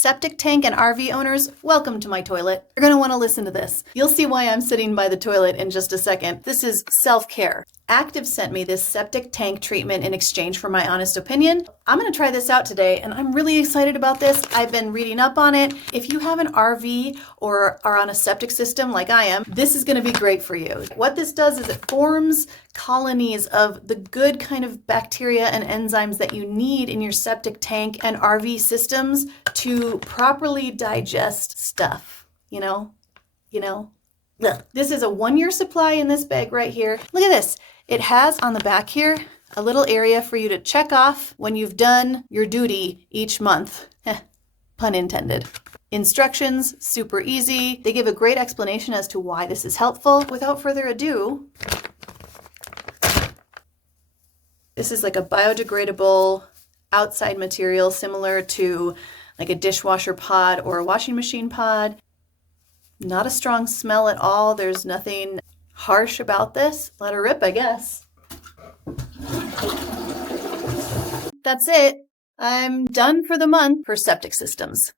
Septic tank and RV owners, welcome to my toilet. You're going to want to listen to this. You'll see why I'm sitting by the toilet in just a second. This is self-care. Active sent me this septic tank treatment in exchange for my honest opinion. I'm going to try this out today, and I'm really excited about this. I've been reading up on it. If you have an RV or are on a septic system like I am, this is going to be great for you. What this does is it forms colonies of the good kind of bacteria and enzymes that you need in your septic tank and RV systems to properly digest stuff, you know? Ugh. This is a 1-year supply in this bag right here. Look at this. It has on the back here a little area for you to check off when you've done your duty each month. Pun intended. Instructions, super easy. They give a great explanation as to why this is helpful. Without further ado, this is like a biodegradable outside material similar to like a dishwasher pod or a washing machine pod. Not a strong smell at all. There's nothing harsh about this. Let her rip, I guess. That's it. I'm done for the month for septic systems.